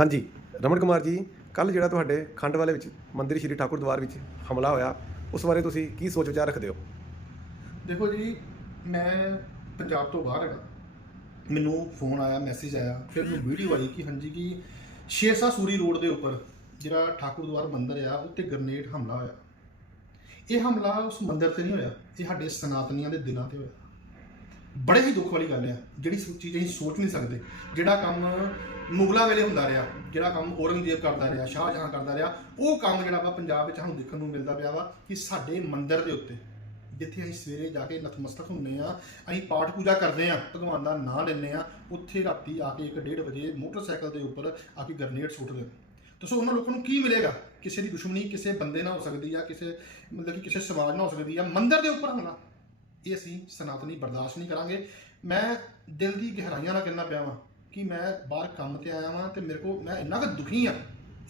ਹਾਂਜੀ, ਰਮਨ ਕੁਮਾਰ ਜੀ ਕੱਲ ਜਿਹੜਾ ਤੁਹਾਡੇ ਖੰਡ ਵਾਲੇ ਵਿੱਚ ਮੰਦਿਰ ਸ਼੍ਰੀ ਠਾਕੁਰ ਦਵਾਰ ਵਿੱਚ ਹਮਲਾ ਹੋਇਆ, ਉਸ ਬਾਰੇ ਤੁਸੀਂ ਕੀ ਸੋਚ ਵਿਚਾਰ ਰੱਖਦੇ ਹੋ? ਦੇਖੋ ਜੀ, ਮੈਂ ਪੰਜਾਬ ਤੋਂ ਬਾਹਰ ਹੈਗਾ। ਮੈਨੂੰ ਫੋਨ ਆਇਆ ਮੈਸੇਜ ਆਇਆ, ਫਿਰ ਮੈਨੂੰ ਵੀਡੀਓ ਆਈ ਕਿ ਹਾਂਜੀ ਕਿ ਸ਼ੇਰਸ਼ਾਹ ਸੂਰੀ ਰੋਡ ਦੇ ਉੱਪਰ ਜਿਹੜਾ ਠਾਕੁਰ ਦਵਾਰ ਮੰਦਿਰ ਆ, ਉੱਤੇ ਗ੍ਰਨੇਡ ਹਮਲਾ ਹੋਇਆ। ਇਹ ਹਮਲਾ ਉਸ ਮੰਦਿਰ ਤੇ ਨਹੀਂ ਹੋਇਆ, ਇਹ ਸਾਡੇ ਸਨਾਤਨੀਆਂ ਦੇ ਦਿਲਾਂ ਤੇ ਹੋਇਆ। ਬੜੇ ਹੀ ਦੁੱਖ ਵਾਲੀ ਗੱਲ ਆ, ਜਿਹੜੀ ਸੋ- ਚੀਜ਼ ਅਸੀਂ ਸੋਚ ਨਹੀਂ ਸਕਦੇ। ਜਿਹੜਾ ਕੰਮ ਮੁਗਲਾਂ ਵੇਲੇ ਹੁੰਦਾ ਰਿਹਾ, ਜਿਹੜਾ ਕੰਮ ਔਰੰਗਜ਼ੇਬ ਕਰਦਾ ਰਿਹਾ, ਸ਼ਾਹਜਹਾਂ ਕਰਦਾ ਰਿਹਾ, ਉਹ ਕੰਮ ਜਿਹੜਾ ਵਾ ਪੰਜਾਬ ਵਿੱਚ ਸਾਨੂੰ ਦੇਖਣ ਨੂੰ ਮਿਲਦਾ ਪਿਆ ਵਾ ਕਿ ਸਾਡੇ ਮੰਦਿਰ ਦੇ ਉੱਤੇ, ਜਿੱਥੇ ਅਸੀਂ ਸਵੇਰੇ ਜਾ ਕੇ ਨਤਮਸਤਕ ਹੁੰਨੇ ਆ, ਅਸੀਂ ਪਾਠ ਪੂਜਾ ਕਰਦੇ ਆ, ਭਗਵਾਨ ਦਾ ਨਾਮ ਲੈਂਦੇ ਆ, ਉੱਥੇ ਰਾਤੀ ਆ ਕੇ 1:30 ਵਜੇ ਮੋਟਰਸਾਈਕਲ ਦੇ ਉੱਪਰ ਆ ਕੇ ਗ੍ਰਨੇਡ ਸੁੱਟਦੇ ਦੱਸੋ ਉਹਨਾਂ ਲੋਕਾਂ ਨੂੰ ਕੀ ਮਿਲੇਗਾ? ਕਿਸੇ ਦੀ ਦੁਸ਼ਮਣੀ ਕਿਸੇ ਬੰਦੇ ਨਾਲ ਹੋ ਸਕਦੀ ਆ, ਕਿਸੇ ਮਤਲਬ ਕਿ ਕਿਸੇ ਸਮਾਜ ਨਾਲ ਹੋ ਸਕਦੀ ਆ, ਮੰਦਿਰ ਦੇ ਉੱਪਰ ਹਮਲਾ। ਇਹ ਅਸੀਂ ਸਨਾਤਨੀ ਬਰਦਾਸ਼ਤ ਨਹੀਂ ਕਰਾਂਗੇ। ਮੈਂ ਦਿਲ ਦੀ ਗਹਿਰਾਈਆਂ ਨਾਲ ਕਹਿਣਾ ਪਿਆ ਵਾਂ ਕਿ ਮੈਂ ਬਾਹਰ ਕੰਮ ਤੇ ਆਇਆ ਵਾਂ ਤੇ ਮੇਰੇ ਕੋ ਮੈਂ ਇੰਨਾ ਕੁ ਦੁਖੀ ਆ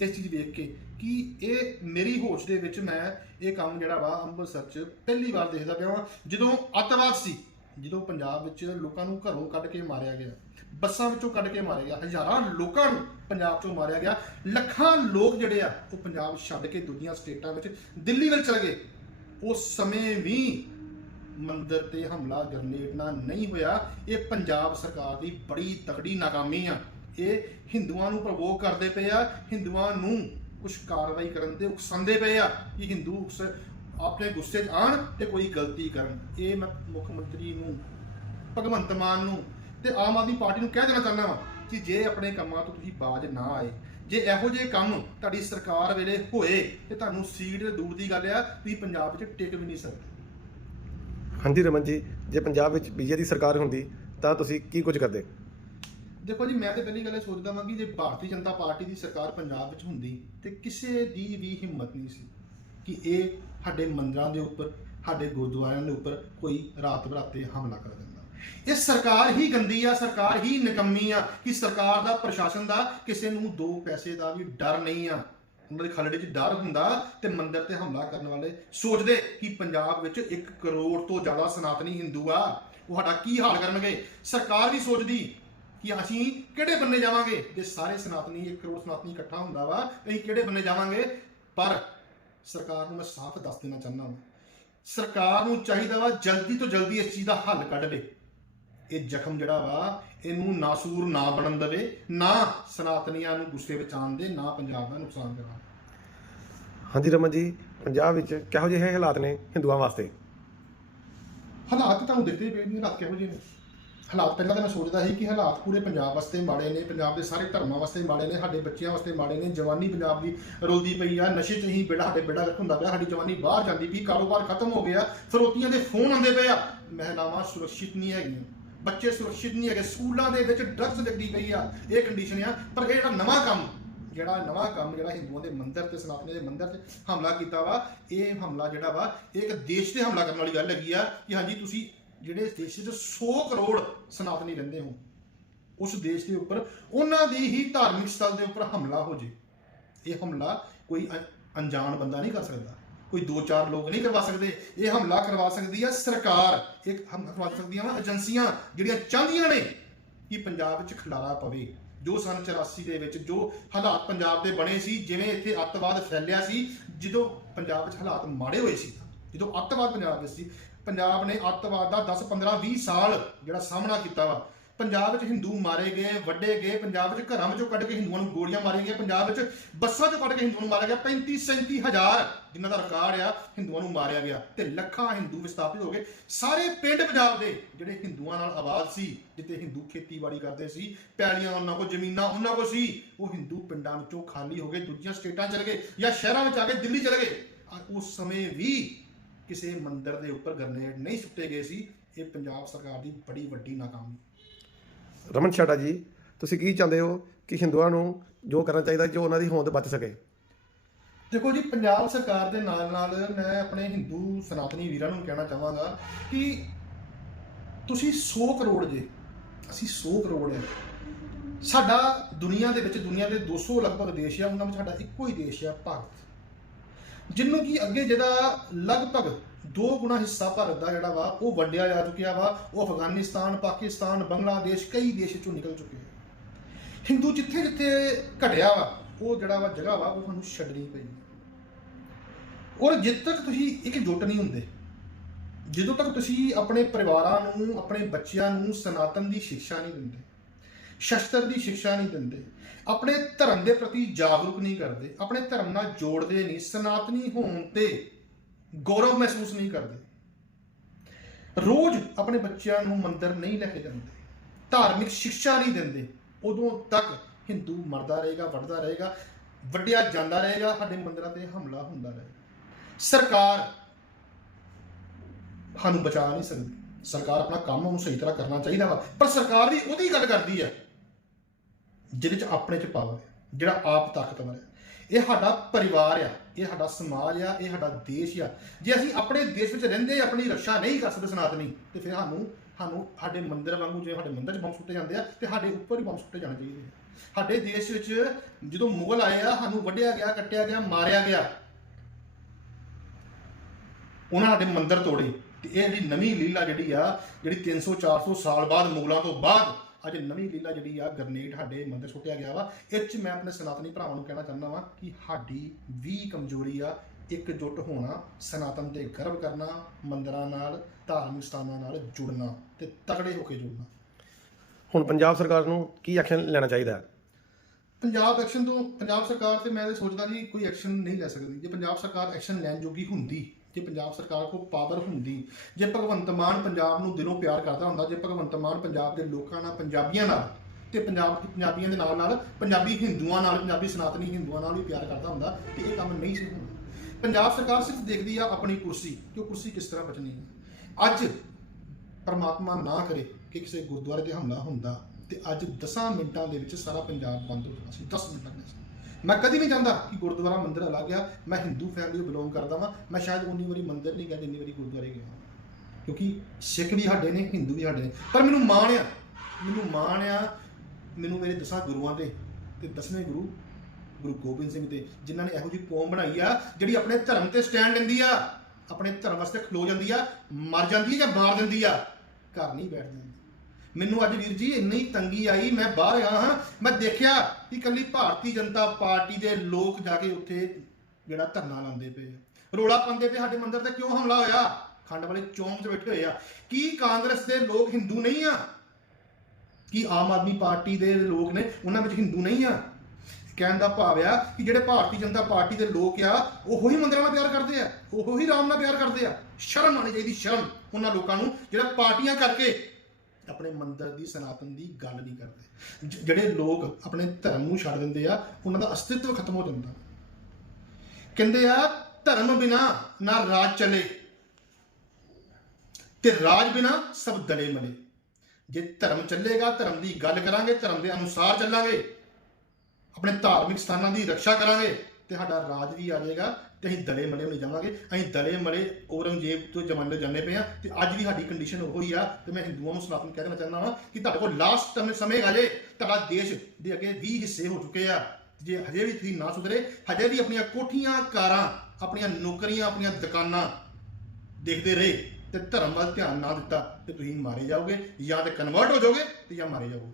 ਇਸ ਚੀਜ਼ ਵੇਖ ਕੇ ਕਿ ਇਹ ਮੇਰੀ ਹੋਸ਼ ਦੇ ਵਿੱਚ ਮੈਂ ਇਹ ਕੰਮ ਜਿਹੜਾ ਵਾ ਅੰਮ੍ਰਿਤਸਰ ਚ ਪਹਿਲੀ ਵਾਰ ਦੇਖਦਾ ਪਿਆ ਵਾਂ। ਜਦੋਂ ਅੱਤਵਾਦ ਸੀ, ਜਦੋਂ ਪੰਜਾਬ ਵਿੱਚ ਲੋਕਾਂ ਨੂੰ ਘਰੋਂ ਕੱਢ ਕੇ ਮਾਰਿਆ ਗਿਆ, ਬੱਸਾਂ ਵਿੱਚੋਂ ਕੱਢ ਕੇ ਮਾਰਿਆ ਗਿਆ, ਹਜ਼ਾਰਾਂ ਲੋਕਾਂ ਨੂੰ ਪੰਜਾਬ ਚੋਂ ਮਾਰਿਆ ਗਿਆ, ਲੱਖਾਂ ਲੋਕ ਜਿਹੜੇ ਆ ਉਹ ਪੰਜਾਬ ਛੱਡ ਕੇ ਦੂਜੀਆਂ ਸਟੇਟਾਂ ਵਿੱਚ ਦਿੱਲੀ ਵੱਲ ਚਲੇ ਗਏ। ਉਸ ਸਮੇਂ ਵੀ ਮੰਦਿਰ ਤੇ ਹਮਲਾ ਗ੍ਰਨੇਡ ਨਾਲ ਨਹੀਂ ਹੋਇਆ, ਇਹ ਪੰਜਾਬ ਸਰਕਾਰ ਦੀ ਬੜੀ ਤਕੜੀ ਨਾਕਾਮੀ ਆ। ਇਹ ਹਿੰਦੂਆਂ ਨੂੰ ਪ੍ਰਵੋਕ ਕਰਦੇ ਪਏ ਆ, ਹਿੰਦੂਆਂ ਨੂੰ ਕੁਝ ਕਾਰਵਾਈ ਕਰਨ ਤੇ ਉਕਸਾਉਂਦੇ ਪਏ ਆ ਕਿ ਹਿੰਦੂ ਉਸ ਆਪਣੇ ਗੁੱਸੇ 'ਚ ਆਣ ਤੇ ਕੋਈ ਗਲਤੀ ਕਰਨ। ਇਹ ਮੈਂ ਮੁੱਖ ਮੰਤਰੀ ਨੂੰ, ਭਗਵੰਤ ਮਾਨ ਨੂੰ ਤੇ ਆਮ ਆਦਮੀ ਪਾਰਟੀ ਨੂੰ ਕਹਿ ਦੇਣਾ ਚਾਹੁੰਦਾ ਵਾਂ ਕਿ ਜੇ ਆਪਣੇ ਕੰਮਾਂ ਤੋਂ ਤੁਸੀਂ ਬਾਜ ਨਾ ਆਏ, ਜੇ ਇਹੋ ਜਿਹੇ ਕੰਮ ਤੁਹਾਡੀ ਸਰਕਾਰ ਵੇਲੇ ਹੋਏ ਤੇ ਤੁਹਾਨੂੰ ਸੀਟ ਦੂਰ ਦੀ ਗੱਲ ਆ, ਤੁਸੀਂ ਪੰਜਾਬ 'ਚ ਟਿਕ ਵੀ ਨਹੀਂ ਸਕਦੇ। ਹਾਂਜੀ ਰਮਨ ਜੀ, ਜੇ ਪੰਜਾਬ ਵਿੱਚ ਬੀਜੇਪੀ ਦੀ ਸਰਕਾਰ ਹੁੰਦੀ, ਤਾਂ ਤੁਸੀਂ ਕੀ ਕੁਝ ਕਰਦੇ? ਦੇਖੋ ਜੀ, ਮੈਂ ਤੇ ਪਹਿਲੀ ਗੱਲ ਇਹ ਸੋਚਦਾ ਵਾਂ ਕਿ ਜੇ ਭਾਰਤੀ ਜਨਤਾ ਪਾਰਟੀ ਦੀ ਸਰਕਾਰ ਪੰਜਾਬ ਵਿੱਚ ਹੁੰਦੀ, ਤੇ ਕਿਸੇ ਦੀ ਵੀ ਹਿੰਮਤ ਨਹੀਂ ਸੀ ਕਿ ਇਹ ਸਾਡੇ ਮੰਦਰਾਂ ਦੇ ਉੱਪਰ, ਸਾਡੇ ਗੁਰਦੁਆਰਿਆਂ ਦੇ ਉੱਪਰ ਕੋਈ ਰਾਤ ਬਰਾਤੇ ਹਮਲਾ ਕਰ ਦਿੰਦਾ ਇਹ ਸਰਕਾਰ ਹੀ ਗੰਦੀ ਆ, ਸਰਕਾਰ ਹੀ ਨਿਕੰਮੀ ਆ ਕਿ ਸਰਕਾਰ ਦਾ, ਪ੍ਰਸ਼ਾਸਨ ਦਾ ਕਿਸੇ ਨੂੰ ਦੋ ਪੈਸੇ ਦਾ ਵੀ ਡਰ ਨਹੀਂ ਆ। ਉਹਨਾਂ ਦੇ ਖਲੜੇ 'ਚ ਡਰ ਹੁੰਦਾ ਤੇ ਮੰਦਿਰ ਤੇ ਹਮਲਾ ਕਰਨ ਵਾਲੇ ਸੋਚਦੇ ਕਿ ਪੰਜਾਬ ਵਿੱਚ 1 ਕਰੋੜ ਤੋਂ ਜ਼ਿਆਦਾ ਸਨਾਤਨੀ ਹਿੰਦੂ ਆ। ਉਹ ਸਾਡਾ ਕੀ ਹਾਲ ਕਰਨਗੇ? ਸਰਕਾਰ ਵੀ ਸੋਚਦੀ ਕਿ ਅਸੀਂ ਕਿਹੜੇ ਬੰਨੇ ਜਾਵਾਂਗੇ? ਜੇ ਸਾਰੇ ਸਨਾਤਨੀ 1 ਕਰੋੜ ਸਨਾਤਨੀ ਇਕੱਠਾ ਹੁੰਦਾ ਵਾ ਅਸੀਂ ਕਿਹੜੇ ਬੰਨੇ ਜਾਵਾਂਗੇ? ਪਰ ਸਰਕਾਰ ਨੂੰ ਮੈਂ ਸਾਫ਼ ਦੱਸ ਦੇਣਾ ਚਾਹੁੰਦਾ ਹਾਂ ਸਰਕਾਰ ਨੂੰ ਚਾਹੀਦਾ ਵਾ ਜਲਦੀ ਤੋਂ ਜਲਦੀ ਇਸ ਚੀਜ਼ ਦਾ ਹੱਲ ਕੱਢ ਲੇ। ਇਹ ਜ਼ਖਮ ਜਿਹੜਾ ਵਾ ਇਹਨੂੰ ਨਾਸੂਰ ਨਾ ਬਣਨ ਦੇਵੇ ਨਾ ਸਨਾਤਨੀਆਂ ਨੂੰ ਗੁੱਸੇ ਵਿੱਚ ਆਉਣ ਦੇ ਨਾ ਪੰਜਾਬ ਦਾ ਨੁਕਸਾਨ ਕਰਾਉਣ ਹਾਂਜੀ ਰਮਨ ਜੀ ਪੰਜਾਬ ਵਿੱਚ ਕਿਹੋ ਜਿਹੇ ਹਾਲਾਤ ਨੇ ਹਿੰਦੂਆਂ ਵਾਸਤੇ? ਹਾਲਾਤ ਤੁਹਾਨੂੰ ਦਿਖਦੇ ਪਏ ਨੇ ਹਾਲਾਤ ਕਿਹੋ ਜਿਹੇ ਨੇ? ਹਾਲਾਤ ਪਹਿਲਾਂ ਤਾਂ ਮੈਂ ਸੋਚਦਾ ਸੀ ਕਿ ਹਾਲਾਤ ਪੂਰੇ ਪੰਜਾਬ ਵਾਸਤੇ ਮਾੜੇ ਨੇ ਪੰਜਾਬ ਦੇ ਸਾਰੇ ਧਰਮਾਂ ਵਾਸਤੇ ਮਾੜੇ ਨੇ ਸਾਡੇ ਬੱਚਿਆਂ ਵਾਸਤੇ ਮਾੜੇ ਨੇ ਜਵਾਨੀ ਪੰਜਾਬ ਦੀ ਰੁਲਦੀ ਪਈ ਆ ਨਸ਼ੇ 'ਚ ਹੀ ਬੇੜਾ ਸਾਡੇ ਬੇੜਾ ਹੁੰਦਾ ਪਿਆ ਸਾਡੀ ਜਵਾਨੀ ਬਾਹਰ ਜਾਂਦੀ ਵੀ ਕਾਰੋਬਾਰ ਖਤਮ ਹੋ ਗਿਆ ਫਰੋਤੀਆਂ ਦੇ ਫੋਨ ਆਉਂਦੇ ਪਏ ਆ। ਮਹਿਲਾਵਾਂ ਸੁਰੱਖਿਅਤ ਨਹੀਂ ਹੈਗੀਆਂ। ਬੱਚੇ ਸੁਰੱਖਿਅਤ ਨਹੀਂ ਹੈਗੇ। ਸਕੂਲਾਂ ਦੇ ਵਿੱਚ ਡਰੱਗਸ ਲੱਗੀ ਗਈ ਆ। ਇਹ ਕੰਡੀਸ਼ਨ ਆ। ਪਰ ਜਿਹੜਾ ਨਵਾਂ ਕੰਮ, ਜਿਹੜਾ ਨਵਾਂ ਕੰਮ, ਜਿਹੜਾ ਹਿੰਦੂਆਂ ਦੇ ਮੰਦਿਰ ਤੇ, ਸਨਾਤਨੀਆਂ ਦੇ ਮੰਦਿਰ ਤੇ ਹਮਲਾ ਕੀਤਾ ਵਾ, ਇਹ ਹਮਲਾ ਜਿਹੜਾ ਵਾ, ਇਹ ਇੱਕ ਦੇਸ਼ ਤੇ ਹਮਲਾ ਕਰਨ ਵਾਲੀ ਗੱਲ ਹੈਗੀ ਆ ਕਿ ਹਾਂਜੀ, ਤੁਸੀਂ ਜਿਹੜੇ ਇਸ ਦੇਸ਼ 'ਚ 100 ਕਰੋੜ ਸਨਾਤਨੀ ਰਹਿੰਦੇ ਹੋ, ਉਸ ਦੇਸ਼ ਦੇ ਉੱਪਰ ਉਹਨਾਂ ਦੀ ਹੀ ਧਾਰਮਿਕ ਸਥਲ ਦੇ ਉੱਪਰ ਹਮਲਾ ਹੋ ਜੇ। ਇਹ ਹਮਲਾ ਕੋਈ ਅ- ਅਣਜਾਣ ਬੰਦਾ ਨਹੀਂ ਕਰ ਸਕਦਾ। ਕੋਈ ਦੋ ਚਾਰ ਲੋਕ ਨਹੀਂ ਕਰਵਾ ਸਕਦੇ। ਇਹ ਹਮਲਾ ਕਰਵਾ ਸਕਦੀ ਹੈ ਸਰਕਾਰ। ਇੱਕ ਹਮਲਾ ਕਰਵਾ ਸਕਦੀਆਂ ਵਾ ਏਜੰਸੀਆਂ ਜਿਹੜੀਆਂ ਚਾਹੁੰਦੀਆਂ ਨੇ ਕਿ ਪੰਜਾਬ 'ਚ ਖਿਲਾਰਾ ਪਵੇ। ਜੋ ਸਨ 84 ਦੇ ਵਿੱਚ, ਜੋ ਹਾਲਾਤ ਪੰਜਾਬ ਦੇ ਬਣੇ ਸੀ, ਜਿਵੇਂ ਇੱਥੇ ਅੱਤਵਾਦ ਫੈਲਿਆ ਸੀ, ਜਦੋਂ ਪੰਜਾਬ ਵਿੱਚ ਹਾਲਾਤ ਮਾੜੇ ਹੋਏ ਸੀ, ਜਦੋਂ ਅੱਤਵਾਦ ਪੰਜਾਬ ਵਿੱਚ ਸੀ, ਪੰਜਾਬ ਨੇ ਅੱਤਵਾਦ ਦਾ 10 15 20 ਸਾਲ ਜਿਹੜਾ ਸਾਹਮਣਾ ਕੀਤਾ ਵਾ ਪੰਜਾਬ ਵਿੱਚ ਹਿੰਦੂ ਮਾਰੇ ਗਏ, ਵੱਡੇ ਗਏ, ਪੰਜਾਬ ਵਿੱਚ ਘਰਾਂ ਵਿੱਚੋਂ ਕੱਢ ਕੇ ਹਿੰਦੂਆਂ ਨੂੰ ਗੋਲੀਆਂ ਮਾਰੀਆਂ ਗਈਆਂ, ਪੰਜਾਬ ਵਿੱਚ ਬੱਸਾਂ 'ਚੋਂ ਕੱਢ ਕੇ ਹਿੰਦੂਆਂ ਨੂੰ ਮਾਰਿਆ ਗਿਆ 35 37 ਹਜ਼ਾਰ ਜਿਨ੍ਹਾਂ ਦਾ ਰਿਕਾਰਡ ਆ, ਹਿੰਦੂਆਂ ਨੂੰ ਮਾਰਿਆ ਗਿਆ ਤੇ ਲੱਖਾਂ ਹਿੰਦੂ ਵਿਸਥਾਪਿਤ ਹੋ ਗਏ। ਸਾਰੇ ਪਿੰਡ ਪੰਜਾਬ ਦੇ ਜਿਹੜੇ ਹਿੰਦੂਆਂ ਨਾਲ ਆਬਾਦ ਸੀ, ਜਿੱਥੇ ਹਿੰਦੂ ਖੇਤੀਬਾੜੀ ਕਰਦੇ ਸੀ, ਪੈਲੀਆਂ ਉਹਨਾਂ ਕੋਲ, ਜ਼ਮੀਨਾਂ ਉਹਨਾਂ ਕੋਲ ਸੀ, ਉਹ ਹਿੰਦੂ ਪਿੰਡਾਂ ਵਿੱਚੋਂ ਖਾਲੀ ਹੋ ਗਏ, ਦੂਜੀਆਂ ਸਟੇਟਾਂ ਚਲੇ ਗਏ ਜਾਂ ਸ਼ਹਿਰਾਂ ਵਿੱਚ ਆ ਕੇ ਦਿੱਲੀ ਚਲੇ ਗਏ। ਉਸ ਸਮੇਂ ਵੀ ਕਿਸੇ ਮੰਦਰ ਦੇ ਉੱਪਰ ਗ੍ਰਨੇਡ ਨਹੀਂ ਸੁੱਟੇ ਗਏ ਸੀ। ਇਹ ਪੰਜਾਬ ਸਰਕਾਰ ਦੀ ਬੜੀ ਵੱਡੀ ਨਾਕਾਮੀ। ਰਮਨ ਛਾਟਾ ਜੀ, ਤੁਸੀਂ ਕੀ ਚਾਹੁੰਦੇ ਹੋ ਕਿ ਹਿੰਦੂਆਂ ਨੂੰ ਜੋ ਕਰਨਾ ਚਾਹੀਦਾ ਜੋ ਉਹਨਾਂ ਦੀ ਹੋਂਦ ਬਚ ਸਕੇ? ਦੇਖੋ ਜੀ, ਪੰਜਾਬ ਸਰਕਾਰ ਦੇ ਨਾਲ ਨਾਲ ਮੈਂ ਆਪਣੇ ਹਿੰਦੂ ਸਨਾਤਨੀ ਵੀਰਾਂ ਨੂੰ ਕਹਿਣਾ ਚਾਹਾਂਗਾ ਕਿ ਤੁਸੀਂ 100 ਕਰੋੜ ਜੇ, ਅਸੀਂ 100 ਕਰੋੜ ਹੈ ਸਾਡਾ ਦੁਨੀਆ ਦੇ ਵਿੱਚ, ਦੁਨੀਆ ਦੇ 200 ਲਗਭਗ ਦੇਸ਼ ਆ, ਉਹਨਾਂ ਵਿੱਚ ਸਾਡਾ ਇੱਕੋ ਹੀ ਦੇਸ਼ ਆ, ਭਾਰਤ। ਜਿਹਨੂੰ ਕਿ ਅੱਗੇ ਜਿਹੜਾ ਲਗਭਗ ਦੋ ਗੁਣਾ ਹਿੱਸਾ ਭਾਰਤ ਦਾ ਜਿਹੜਾ ਵਾ, ਉਹ ਵੰਡਿਆ ਜਾ ਚੁੱਕਿਆ ਵਾ, ਉਹ ਅਫਗਾਨਿਸਤਾਨ, ਪਾਕਿਸਤਾਨ, ਬੰਗਲਾਦੇਸ਼, ਕਈ ਦੇਸ਼ ਚੋਂ ਨਿਕਲ ਚੁੱਕੇ ਆ ਹਿੰਦੂ ਜਿੱਥੇ ਜਿੱਥੇ ਘਟਿਆ ਵਾ, ਉਹ ਜਿਹੜਾ ਵਾ ਜਗ੍ਹਾ ਵਾ, ਉਹ ਤੁਹਾਨੂੰ ਛੱਡਣੀ ਪਈ। ਔਰ ਜਿੱਦ ਤੱਕ ਤੁਸੀਂ ਇੱਕ ਜੁੱਟ ਨਹੀਂ ਹੁੰਦੇ, ਜਦੋਂ ਤੱਕ ਤੁਸੀਂ ਆਪਣੇ ਪਰਿਵਾਰਾਂ ਨੂੰ, ਆਪਣੇ ਬੱਚਿਆਂ ਨੂੰ, ਸਨਾਤਨ ਦੀ ਸਿੱਖਿਆ ਨਹੀਂ ਦਿੰਦੇ ਸ਼ਸਤਰ ਦੀ ਸਿੱਖਿਆ ਨਹੀਂ ਦਿੰਦੇ। ਆਪਣੇ ਧਰਮ ਦੇ ਪ੍ਰਤੀ ਜਾਗਰੂਕ ਨਹੀਂ ਕਰਦੇ। ਆਪਣੇ ਧਰਮ ਨਾਲ ਜੋੜਦੇ ਨਹੀਂ। ਸਨਾਤਨੀ ਹੋਣ ਤੇ ਗੌਰਵ ਮਹਿਸੂਸ ਨਹੀਂ ਕਰਦੇ। ਰੋਜ਼ ਆਪਣੇ ਬੱਚਿਆਂ ਨੂੰ ਮੰਦਰ ਨਹੀਂ ਲੈ ਕੇ ਜਾਂਦੇ। ਧਾਰਮਿਕ ਸਿੱਖਿਆ ਨਹੀਂ ਦਿੰਦੇ। ਉਦੋਂ ਤੱਕ ਹਿੰਦੂ ਮਰਦਾ ਰਹੇਗਾ ਵੱਢਦਾ ਰਹੇਗਾ, ਵੱਡਿਆ ਜਾਂਦਾ ਰਹੇਗਾ, ਸਾਡੇ ਮੰਦਰਾਂ ਤੇ ਹਮਲਾ ਹੁੰਦਾ ਰਹੇਗਾ। ਸਰਕਾਰ ਸਾਨੂੰ ਬਚਾ ਨਹੀਂ ਸਕਦੀ। ਸਰਕਾਰ ਆਪਣਾ ਕੰਮ ਉਹਨੂੰ ਸਹੀ ਤਰ੍ਹਾਂ ਕਰਨਾ ਚਾਹੀਦਾ ਵਾ। ਪਰ ਸਰਕਾਰ ਵੀ ਉਹਦੀ ਗੱਲ ਕਰਦੀ ਹੈ। ਜਿਹਦੇ ਚ ਆਪਣੇ ਚ ਪਾਵਰ ਹੈ ਜਿਹੜਾ ਆਪ ਤਾਕਤਵਰ ਹੈ ਇਹ ਸਾਡਾ ਪਰਿਵਾਰ ਆ, ਇਹ ਸਾਡਾ ਸਮਾਜ ਆ, ਇਹ ਸਾਡਾ ਦੇਸ਼ ਆ। ਜੇ ਅਸੀਂ ਆਪਣੇ ਦੇਸ਼ ਵਿੱਚ ਰਹਿੰਦੇ, ਆਪਣੀ ਰੱਖਿਆ ਨਹੀਂ ਕਰ ਸਕਦੇ ਸਨਾਤਨੀ, ਤੇ ਫਿਰ ਸਾਨੂੰ ਸਾਨੂੰ ਸਾਡੇ ਮੰਦਿਰ ਵਾਂਗੂ ਜਿਵੇਂ ਸਾਡੇ ਮੰਦਿਰ 'ਚ ਬੰਬ ਸੁੱਟੇ ਜਾਂਦੇ ਆ, ਤੇ ਸਾਡੇ ਉੱਪਰ ਵੀ ਬੰਬ ਸੁੱਟੇ ਜਾਣੇ ਚਾਹੀਦੇ ਆ। ਸਾਡੇ ਦੇਸ਼ ਵਿੱਚ ਜਦੋਂ ਮੁਗਲ ਆਏ ਆ, ਸਾਨੂੰ ਵੱਢਿਆ ਗਿਆ, ਕੱਟਿਆ ਗਿਆ, ਮਾਰਿਆ ਗਿਆ, ਉਹਨਾਂ ਸਾਡੇ ਮੰਦਿਰ ਤੋੜੇ। ਤੇ ਇਹ ਜਿਹੜੀ ਨਵੀਂ ਲੀਲਾ ਜਿਹੜੀ ਆ, ਜਿਹੜੀ 300 400 ਸਾਲ ਬਾਅਦ ਮੁਗਲਾਂ ਤੋਂ ਬਾਅਦ ਅੱਜ ਨਵੀਂ ਲੀਲਾ ਜਿਹੜੀ ਆ ਗ੍ਰਨੇਡ ਸਾਡੇ ਮੰਦਿਰ ਸੁੱਟਿਆ ਗਿਆ ਵਾ। ਇਹ ਚ ਮੈਂ ਆਪਣੇ ਸਨਾਤਨੀ ਭਰਾਵਾਂ ਨੂੰ ਕਹਿਣਾ ਚਾਹੁੰਦਾ ਵਾਂ ਕਿ ਸਾਡੀ ਵੀ ਕਮਜ਼ੋਰੀ ਆ ਇਕਜੁੱਟ ਹੋਣਾ ਸਨਾਤਨ ਤੇ ਗਰਵ ਕਰਨਾ ਮੰਦਰਾਂ ਨਾਲ ਧਾਰਮਿਕ ਸਥਾਨਾਂ ਨਾਲ ਜੁੜਨਾ ਤੇ ਤਕੜੇ ਹੋ ਕੇ ਜੁੜਨਾ। ਹੁਣ ਪੰਜਾਬ ਸਰਕਾਰ ਨੂੰ ਕੀ ਐਕਸ਼ਨ ਲੈਣਾ ਚਾਹੀਦਾ? ਹੈ ਪੰਜਾਬ ਐਕਸ਼ਨ ਤੋਂ ਪੰਜਾਬ ਸਰਕਾਰ ਤੇ ਮੈਂ ਇਹ ਸੋਚਦਾ ਜੀ ਕੋਈ ਐਕਸ਼ਨ ਨਹੀਂ ਲੈ ਸਕਦੀ। ਜੇ ਪੰਜਾਬ ਸਰਕਾਰ ਐਕਸ਼ਨ ਲੈਣ ਜੋਗੀ ਹੁੰਦੀ ਜੇ ਪੰਜਾਬ ਸਰਕਾਰ ਕੋਲ ਪਾਵਰ ਹੁੰਦੀ, ਜੇ ਭਗਵੰਤ ਮਾਨ ਪੰਜਾਬ ਨੂੰ ਦਿਲੋਂ ਪਿਆਰ ਕਰਦਾ ਹੁੰਦਾ, ਜੇ ਭਗਵੰਤ ਮਾਨ ਪੰਜਾਬ ਦੇ ਲੋਕਾਂ ਨਾਲ, ਪੰਜਾਬੀਆਂ ਨਾਲ, ਤੇ ਪੰਜਾਬ, ਪੰਜਾਬੀਆਂ ਦੇ ਨਾਲ ਨਾਲ ਪੰਜਾਬੀ ਹਿੰਦੂਆਂ ਨਾਲ, ਪੰਜਾਬੀ ਸਨਾਤਨੀ ਹਿੰਦੂਆਂ ਨਾਲ ਵੀ ਪਿਆਰ ਕਰਦਾ ਹੁੰਦਾ, ਤੇ ਇਹ ਕੰਮ ਨਹੀਂ ਸੀ ਹੁੰਦਾ। ਪੰਜਾਬ ਸਰਕਾਰ ਸਿਰਫ ਦੇਖਦੀ ਆ ਆਪਣੀ ਕੁਰਸੀ, ਕਿ ਉਹ ਕੁਰਸੀ ਕਿਸ ਤਰ੍ਹਾਂ ਬਚਣੀ ਹੈ। ਅੱਜ ਪਰਮਾਤਮਾ ਨਾ ਕਰੇ ਕਿ ਕਿਸੇ ਗੁਰਦੁਆਰੇ ਤੇ ਹਮਲਾ ਹੁੰਦਾ, ਤੇ ਅੱਜ 10 ਮਿੰਟਾਂ ਦੇ ਵਿੱਚ ਸਾਰਾ ਪੰਜਾਬ ਬੰਦ ਹੋ ਜਾਣਾ ਸੀ 10 ਮਿੰਟਾਂ ਦੇ ਮੈਂ ਕਦੀ ਨਹੀਂ ਚਾਹੁੰਦਾ ਕਿ ਗੁਰਦੁਆਰਾ ਮੰਦਿਰ ਅਲੱਗ ਆ, ਮੈਂ ਹਿੰਦੂ ਫੈਮਿਲੀ ਤੋਂ ਬਿਲੋਂਗ ਕਰਦਾ ਵਾਂ, ਮੈਂ ਸ਼ਾਇਦ ਉਨੀ ਵਾਰੀ ਮੰਦਿਰ ਨਹੀਂ ਗਿਆ ਜਿੰਨੀ ਵਾਰੀ ਗੁਰਦੁਆਰੇ ਗਿਆ ਕਿਉਂਕਿ ਸਿੱਖ ਵੀ ਸਾਡੇ ਨੇ, ਹਿੰਦੂ ਵੀ ਸਾਡੇ ਨੇ। ਪਰ ਮੈਨੂੰ ਮਾਣ ਆ, ਮੈਨੂੰ ਮਾਣ ਆ, ਮੈਨੂੰ ਮੇਰੇ ਦਸਾਂ ਗੁਰੂਆਂ ਤੇ ਤੇ ਦਸਵੇਂ ਗੁਰੂ ਗੁਰੂ ਗੋਬਿੰਦ ਸਿੰਘ ਤੇ ਜਿਨ੍ਹਾਂ ਨੇ ਇਹੋ ਜਿਹੀ ਕੌਮ ਬਣਾਈ ਆ, ਜਿਹੜੀ ਆਪਣੇ ਧਰਮ ਤੇ ਸਟੈਂਡ ਲੈਂਦੀ ਆ, ਆਪਣੇ ਧਰਮ ਵਾਸਤੇ ਖਲੋ ਜਾਂਦੀ ਆ, ਮਰ ਜਾਂਦੀ ਆ ਜਾਂ ਮਾਰ ਦਿੰਦੀ ਆ, ਘਰ ਨਹੀਂ ਬੈਠ ਜਾਂਦੀ। ਮੈਨੂੰ ਅੱਜ ਵੀਰ ਜੀ ਇੰਨੀ ਤੰਗੀ ਆਈ, ਮੈਂ ਬਾਹਰ ਗਿਆ ਹਾਂ, ਮੈਂ ਦੇਖਿਆ ਕਿ ਕੱਲੀ ਭਾਰਤੀ ਜਨਤਾ ਪਾਰਟੀ ਦੇ ਲੋਕ ਜਾ ਕੇ ਉੱਥੇ ਜਿਹੜਾ ਧਰਨਾ ਲਾਉਂਦੇ ਪਏ ਆ। ਰੋਲਾ ਪਾਉਂਦੇ ਪਏ ਸਾਡੇ ਮੰਦਿਰ ਤੇ ਕਿਉਂ ਹਮਲਾ ਹੋਇਆ? ਖੰਡ ਵਾਲੇ ਚੌਂਕ 'ਚ ਬੈਠੇ ਹੋਏ ਆ। ਕੀ ਕਾਂਗਰਸ ਦੇ ਲੋਕ ਹਿੰਦੂ ਨਹੀਂ ਆ? ਕੀ ਆਮ ਆਦਮੀ ਪਾਰਟੀ ਦੇ ਲੋਕ ਨੇ, ਉਹਨਾਂ ਵਿੱਚ ਹਿੰਦੂ ਨਹੀਂ ਆ? ਕਹਿਣ ਦਾ ਭਾਵ ਆ ਕਿ ਜਿਹੜੇ ਭਾਰਤੀ ਜਨਤਾ ਪਾਰਟੀ ਦੇ ਲੋਕ ਆ, ਉਹੋ ਹੀ ਮੰਦਰਾਂ ਨਾਲ ਪਿਆਰ ਕਰਦੇ ਆ, ਉਹੋ ਹੀ ਰਾਮ ਨਾਲ ਪਿਆਰ ਕਰਦੇ ਆ। ਸ਼ਰਮ ਆਣੀ ਚਾਹੀਦੀ, ਸ਼ਰਮ ਉਹਨਾਂ ਲੋਕਾਂ ਨੂੰ, ਜਿਹੜਾ ਪਾਰਟੀਆਂ ਕਰਕੇ ਆਪਣੇ ਮੰਦਿਰ ਦੀ ਸਨਾਤਨ ਦੀ ਗੱਲ ਨਹੀਂ ਕਰਦੇ। ਜ- ਜਿਹੜੇ ਲੋਕ ਆਪਣੇ ਧਰਮ ਨੂੰ ਛੱਡ ਦਿੰਦੇ ਆ, ਉਹਨਾਂ ਦਾ ਅਸਤਿਤਵ ਖਤਮ ਹੋ ਜਾਂਦਾ। ਕਹਿੰਦੇ ਆ, ਧਰਮ ਬਿਨਾ ਨਾ ਰਾਜ ਚਲੇ। ਤੇ ਰਾਜ ਬਿਨਾ ਸਭ ਦਲੇ ਮਲੇ। ਜੇ ਧਰਮ ਚੱਲੇਗਾ, ਧਰਮ ਦੀ ਗੱਲ ਕਰਾਂਗੇ, ਧਰਮ ਦੇ ਅਨੁਸਾਰ ਚੱਲਾਂਗੇ। ਆਪਣੇ ਧਾਰਮਿਕ ਸਥਾਨਾਂ ਦੀ ਰੱਖਿਆ ਕਰਾਂਗੇ, ਤੇ ਸਾਡਾ ਰਾਜ ਵੀ ਆ ਜਾਏਗਾ ਤੇ ਅਸੀਂ ਦਲੇ ਮਲੇ ਨਹੀਂ ਜਾਵਾਂਗੇ। ਅਸੀਂ ਦਲੇ ਮਲੇ ਔਰੰਗਜ਼ੇਬ ਤੋਂ ਜਮਾਨੇ ਜਾਂਦੇ ਪਏ ਆ ਤੇ ਅੱਜ ਵੀ ਸਾਡੀ ਕੰਡੀਸ਼ਨ ਉਹੀ ਆ ਤੇ ਮੈਂ ਹਿੰਦੂਆਂ ਨੂੰ ਸਨਾਤਨ ਕਹਿ ਦੇਣਾ ਚਾਹੁੰਦਾ ਹਾਂ ਕਿ ਤੁਹਾਡੇ ਕੋਲ ਲਾਸਟ ਸਮੇਂ ਸਮੇਂ ਆ ਤੁਹਾਡਾ ਦੇਸ਼ ਦੇ ਅੱਗੇ 20 ਹਿੱਸੇ ਹੋ ਚੁੱਕੇ ਆ। ਜੇ ਹਜੇ ਵੀ ਤੁਸੀਂ ਨਾ ਸੁਧਰੇ, ਹਜੇ ਵੀ ਆਪਣੀਆਂ ਕੋਠੀਆਂ, ਕਾਰਾਂ, ਆਪਣੀਆਂ ਨੌਕਰੀਆਂ, ਆਪਣੀਆਂ ਦੁਕਾਨਾਂ ਦੇਖਦੇ ਰਹੇ ਤੇ ਧਰਮ ਵੱਲ ਧਿਆਨ ਨਾ ਦਿੱਤਾ ਤੇ ਤੁਸੀਂ ਮਾਰੇ ਜਾਓਗੇ ਜਾਂ ਤੇ ਕਨਵਰਟ ਹੋ ਜਾਓਗੇ ਤੇ ਜਾਂ ਮਾਰੇ ਜਾਓਗੇ।